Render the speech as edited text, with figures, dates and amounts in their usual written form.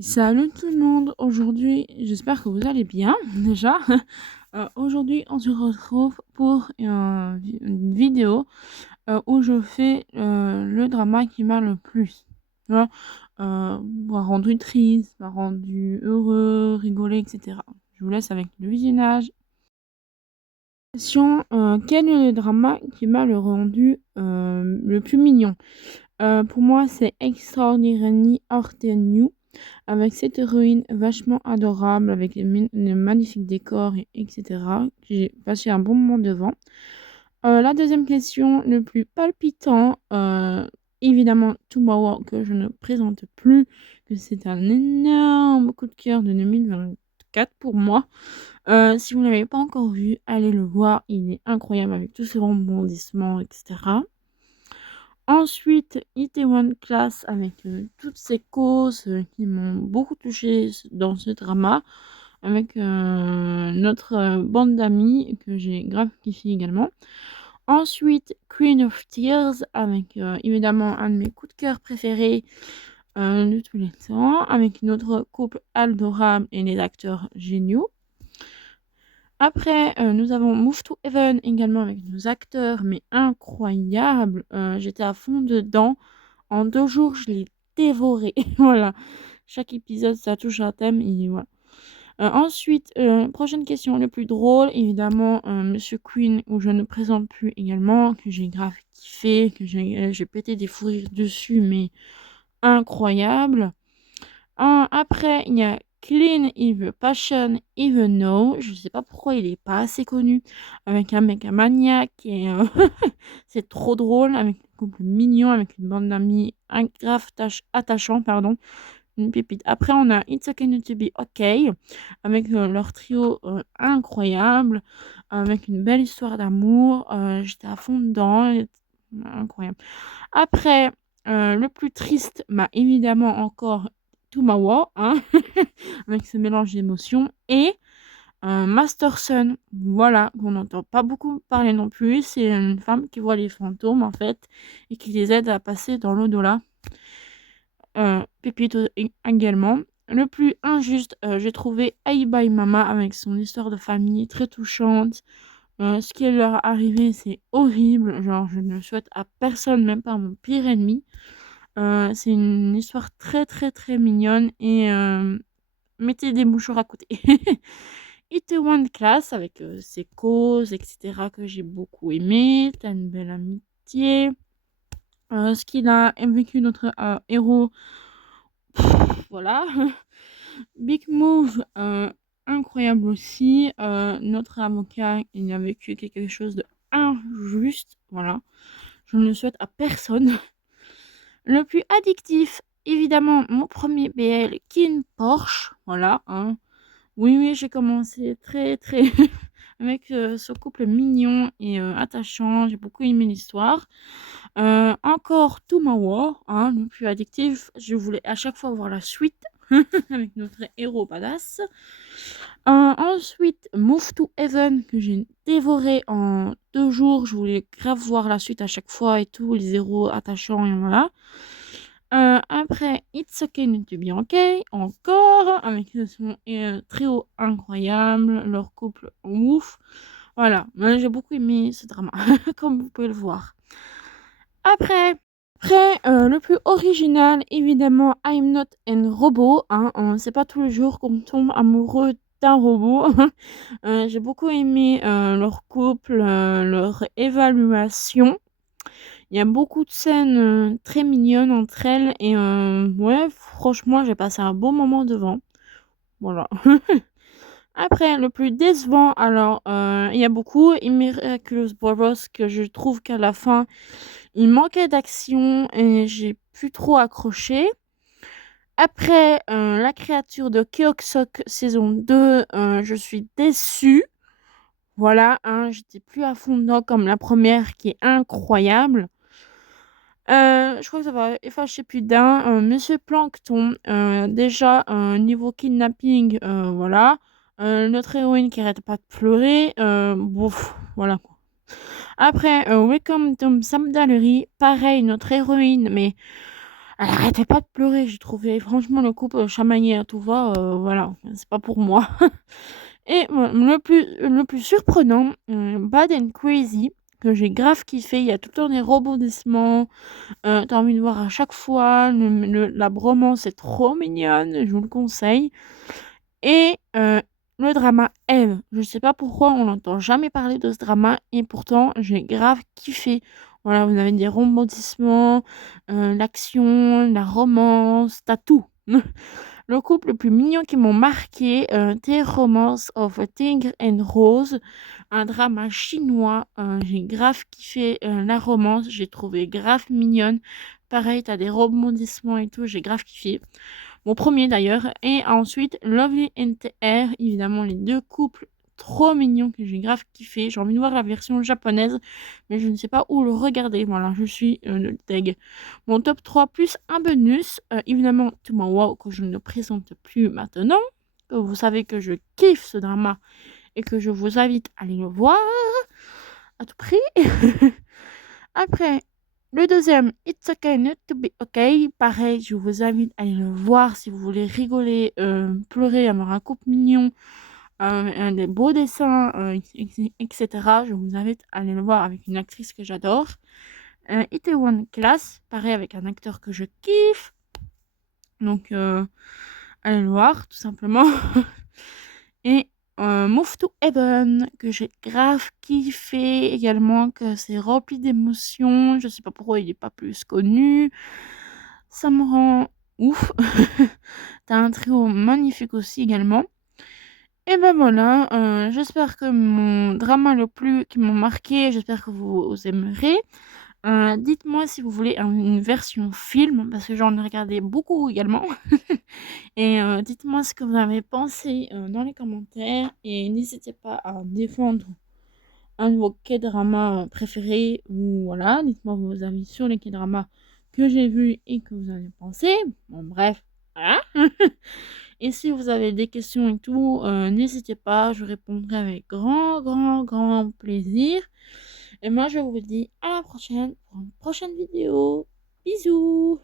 Salut tout le monde, aujourd'hui j'espère que vous allez bien déjà. Aujourd'hui on se retrouve pour une vidéo où je fais le drama qui m'a le plus. Tu vois, m'a rendu triste, m'a rendu heureux, rigolé, etc. Je vous laisse avec le visionnage. Question, quel est le drama qui m'a le rendu le plus mignon? Pour moi c'est Extraordinary New avec cette héroïne vachement adorable, avec les magnifiques décors, etc. J'ai passé un bon moment devant. La deuxième question, le plus palpitant, évidemment Tomorrow, que je ne présente plus, que c'est un énorme coup de cœur de 2024 pour moi. Si vous ne l'avez pas encore vu, allez le voir, il est incroyable avec tous ses rebondissements, etc. Ensuite, Itaewon Class avec toutes ces causes qui m'ont beaucoup touchée dans ce drama, avec notre bande d'amis que j'ai grave kiffé également. Ensuite, Queen of Tears avec évidemment un de mes coups de cœur préférés de tous les temps, avec notre couple adorable et les acteurs géniaux. Après, nous avons Move to Heaven également avec nos acteurs, mais incroyables. J'étais à fond dedans. En 2 jours, je l'ai dévoré. Voilà. Chaque épisode, ça touche un thème et voilà. Ensuite, prochaine question, le plus drôle, évidemment, Monsieur Queen, où je ne présente plus également, que j'ai grave kiffé, que j'ai pété des fous rires dessus, mais incroyable. Après, il y a Clean Evil Passion Even Know. Je sais pas pourquoi il est pas assez connu. Avec un mec maniaque et c'est trop drôle. Avec un couple mignon, avec une bande d'amis grave attachant, pardon. Une pépite. Après, on a It's Okay Not to Be Okay. Avec leur trio incroyable. Avec une belle histoire d'amour. J'étais à fond dedans. Incroyable. Après, le plus triste, bah, évidemment encore Tumawa, hein, avec ce mélange d'émotions, et Masterson, voilà, qu'on n'entend pas beaucoup parler non plus. C'est une femme qui voit les fantômes, en fait, et qui les aide à passer dans l'au-delà. Pépite également. Le plus injuste, j'ai trouvé Ai by Mama avec son histoire de famille très touchante. Ce qui est leur arrivé, c'est horrible. Genre, je ne le souhaite à personne, même pas à mon pire ennemi. C'est une histoire très très très mignonne et mettez des mouchoirs à côté. Itaewon Class avec ses causes, etc. que j'ai beaucoup aimé. T'as une belle amitié. Ce qu'il a vécu notre héros, voilà. Big Move, incroyable aussi. Notre avocat, il a vécu quelque chose de injuste, voilà. Je ne le souhaite à personne. Le plus addictif, évidemment, mon premier BL, Kin Porsche, voilà, hein. Oui, oui, j'ai commencé très, très avec ce couple mignon et attachant. J'ai beaucoup aimé l'histoire. Encore Tomorrow, hein, le plus addictif. Je voulais à chaque fois voir la suite avec notre héros badass. Ensuite, Move to Heaven, que j'ai dévoré en 2 jours. Je voulais grave voir la suite à chaque fois et tout, les héros attachants et voilà. Après, It's Okay Not to Be Okay, encore, avec son trio incroyable, leur couple ouf. Voilà, j'ai beaucoup aimé ce drama, comme vous pouvez le voir. Après, le plus original, évidemment, I'm Not a Robot. Hein, c'est pas tous les jours qu'on tombe amoureux d'un robot. J'ai beaucoup aimé leur couple, leur évaluation. Il y a beaucoup de scènes très mignonnes entre elles et ouais, franchement, j'ai passé un bon moment devant. Voilà. Après, le plus décevant, alors, il y a beaucoup. Miraculous Bros, que je trouve qu'à la fin, il manquait d'action et j'ai plus trop accroché. Après, la créature de Keoksok saison 2, je suis déçue. Voilà, hein, j'étais plus à fond dedans comme la première qui est incroyable. Je crois que ça va effacer plus d'un. Monsieur Plankton, déjà, niveau kidnapping, voilà. Notre héroïne qui arrête pas de pleurer, bouf, voilà quoi. Après, Welcome to Samdalery, pareil, notre héroïne, mais Elle arrêtait pas de pleurer, j'ai trouvé. Franchement, le couple chamaillé à tout va, voilà, c'est pas pour moi. Et le plus surprenant, Bad and Crazy, que j'ai grave kiffé. Il y a tout le temps des rebondissements. Tu envie de voir à chaque fois. La bromance est trop mignonne, je vous le conseille. Et le drama Eve, je sais pas pourquoi on n'entend jamais parler de ce drama et pourtant j'ai grave kiffé. Voilà, vous avez des rebondissements, l'action, la romance, t'as tout. Le couple le plus mignon qui m'ont marqué, The Romance of a Tigre and Rose, un drama chinois. J'ai grave kiffé la romance, j'ai trouvé grave mignonne. Pareil, t'as des rebondissements et tout, j'ai grave kiffé. Mon premier d'ailleurs. Et ensuite, Lovely and Air, évidemment, les deux couples trop mignons que j'ai grave kiffé. J'ai envie de voir la version japonaise, mais je ne sais pas où le regarder. Voilà, je suis le tag. Mon top 3 plus un bonus. Évidemment, Tomorrow, que je ne présente plus maintenant. Que vous savez que je kiffe ce drama et que je vous invite à aller le voir à tout prix. Après, le deuxième, It's Okay Not to Be Okay. Pareil, je vous invite à aller le voir si vous voulez rigoler, pleurer, avoir un couple mignon, des beaux dessins, etc. Je vous invite à aller le voir avec une actrice que j'adore. Itaewon Class, pareil avec un acteur que je kiffe. Donc, allez le voir, tout simplement. Et Move to Heaven, que j'ai grave kiffé également, que c'est rempli d'émotions. Je sais pas pourquoi il est pas plus connu. Ça me rend ouf. T'as un trio magnifique aussi également. Et ben voilà, j'espère que mon drama le plus qui m'a marqué, j'espère que vous aimerez. Dites-moi si vous voulez une version film, parce que j'en ai regardé beaucoup également. Et dites-moi ce que vous avez pensé dans les commentaires. Et n'hésitez pas à défendre un de vos K-dramas préférés. Ou voilà, dites-moi vos avis sur les K-dramas que j'ai vus et que vous en avez pensé. Bon, bref, voilà. Et si vous avez des questions et tout, n'hésitez pas, je répondrai avec grand, grand, grand plaisir. Et moi, je vous dis à la prochaine pour une prochaine vidéo. Bisous!